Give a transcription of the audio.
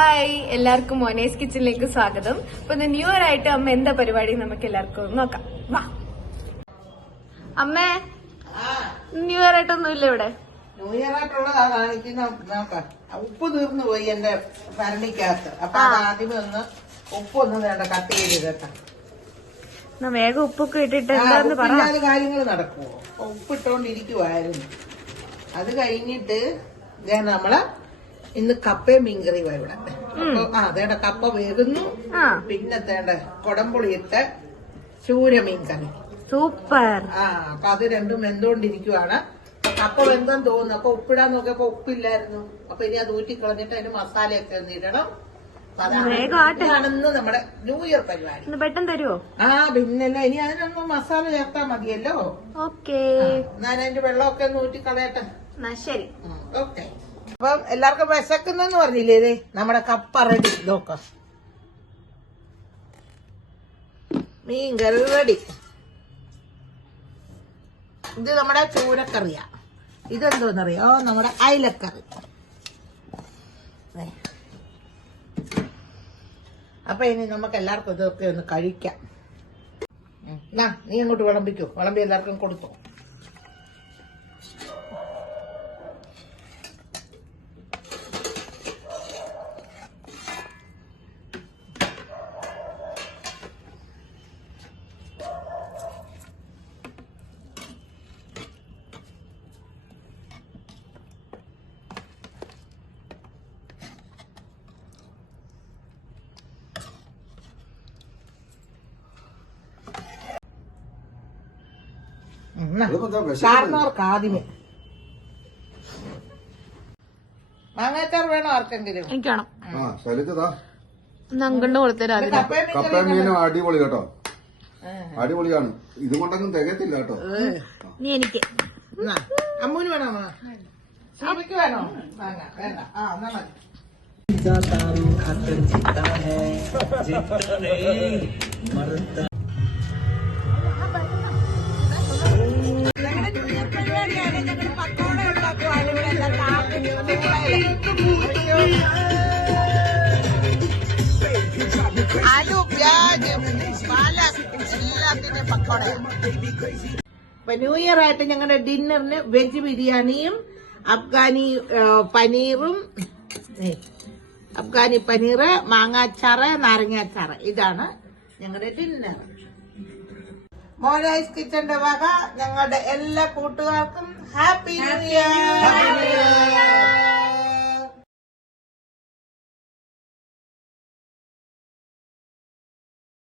Hi, എല്ലാവർക്കും മോനേസ് കിച്ചണിലേക്ക് സ്വാഗതം. അപ്പൊ ന്യൂ ഇയർ ആയിട്ട് അമ്മ എന്താ പരിപാടി നമുക്ക് എല്ലാവർക്കും നോക്കാം. വാ അമ്മേ, ന്യൂ ഇയർ ആയിട്ടൊന്നും ഇല്ല ഇവിടെ. ന്യൂ ഇയർ ആയിട്ടുള്ളതാ കാണിക്കുന്ന. നോക്കാം, ഉപ്പ് തീർന്നു പോയി എന്റെ ഭരണിക്കകത്ത്. അപ്പൊ അത് ആദ്യമേ ഒന്ന് ഉപ്പൊന്നും വേണ്ട, കട്ട് ചെയ്ത് കേട്ടോ. വേഗം ഉപ്പൊക്കെ ഇട്ടിട്ട് എന്താന്ന് പറയാതെ കാര്യങ്ങൾ നടക്കുവോ? ഉപ്പിട്ടോണ്ടിരിക്കുവായിരുന്നു. അത് കഴിഞ്ഞിട്ട് നമ്മള് ഇന്ന് കപ്പയും മീൻകറിയുവാ ഇവിടെ. അതേണ്ട കപ്പ വേകുന്നു. പിന്നെ തേണ്ട കൊടംപുളിയിട്ട് ചൂരമീൻ കറി. സൂപ്പർ. അപ്പൊ അത് രണ്ടും വെന്തോണ്ടിരിക്കുവാണ്. കപ്പ വെന്തെന്ന് തോന്നുന്നു. അപ്പൊ ഉപ്പിടാൻ നോക്കിയപ്പോ ഉപ്പില്ലായിരുന്നു. അപ്പൊ ഇനി അത് ഊറ്റിക്കളഞ്ഞിട്ട് അതിന് മസാലയൊക്കെ ഒന്ന് ഇടണം. അതാണെന്ന് നമ്മുടെ ന്യൂ ഇയർ പരിപാടി. പെട്ടെന്ന് തരുമോ? പിന്നല്ല, ഇനി അതിനൊന്നും മസാല ചേർത്താ മതിയല്ലോ. ഓക്കേ, ഞാൻ അതിന്റെ വെള്ളമൊക്കെ ഒന്ന് ഊറ്റിക്കളയട്ടെ. ശരി. ഓക്കെ. അപ്പം എല്ലാവർക്കും വിശക്കുന്നെന്ന് പറഞ്ഞില്ലേ? ഇതേ നമ്മുടെ കപ്പ റെഡി. നോക്കാം, മീൻ കറി റെഡി. ഇത് നമ്മുടെ ചൂരക്കറിയാ. ഇതെന്തോന്നറിയോ? നമ്മുടെ അയലക്കറി. അപ്പൊ ഇനി നമുക്ക് എല്ലാവർക്കും ഇതൊക്കെ ഒന്ന് കഴിക്കാം. നീ അങ്ങോട്ട് വിളമ്പിക്കോ. വിളമ്പി എല്ലാവർക്കും കൊടുത്തോ. കാരണവർക്ക് ആദ്യമേ മാങ്ങാച്ചാർ വേണോ ആർക്കെങ്കിലും? എനിക്ക് വേണം. കപ്പയും മീനും അടിപൊളി കേട്ടോ, അടിപൊളിയാണ്. ഇത് കൊണ്ടൊന്നും തികയത്തില്ല കേട്ടോ. നീ എനിക്ക് അമ്മൂന് വേണോ? അമ്മയ്ക്ക് വേണോ? വേണ്ട. എന്നാ മതി. ആലു, പ്യാജ്, പാലക്, എല്ലാത്തിനും പക്കോട. ഇപ്പൊ ന്യൂ ഇയർ ആയിട്ട് ഞങ്ങളുടെ ഡിന്നറിന് വെജ് ബിരിയാണിയും അഫ്ഗാനി പനീറ്, മാങ്ങാച്ചാറ്, നാരങ്ങാച്ചാറ്. ഇതാണ് ഞങ്ങളുടെ ഡിന്നർ. മോനൈസ് കിച്ചന്റെ വക ഞങ്ങളുടെ എല്ലാ കൂട്ടുകാർക്കും ഹാപ്പി ന്യൂ ഇയർ.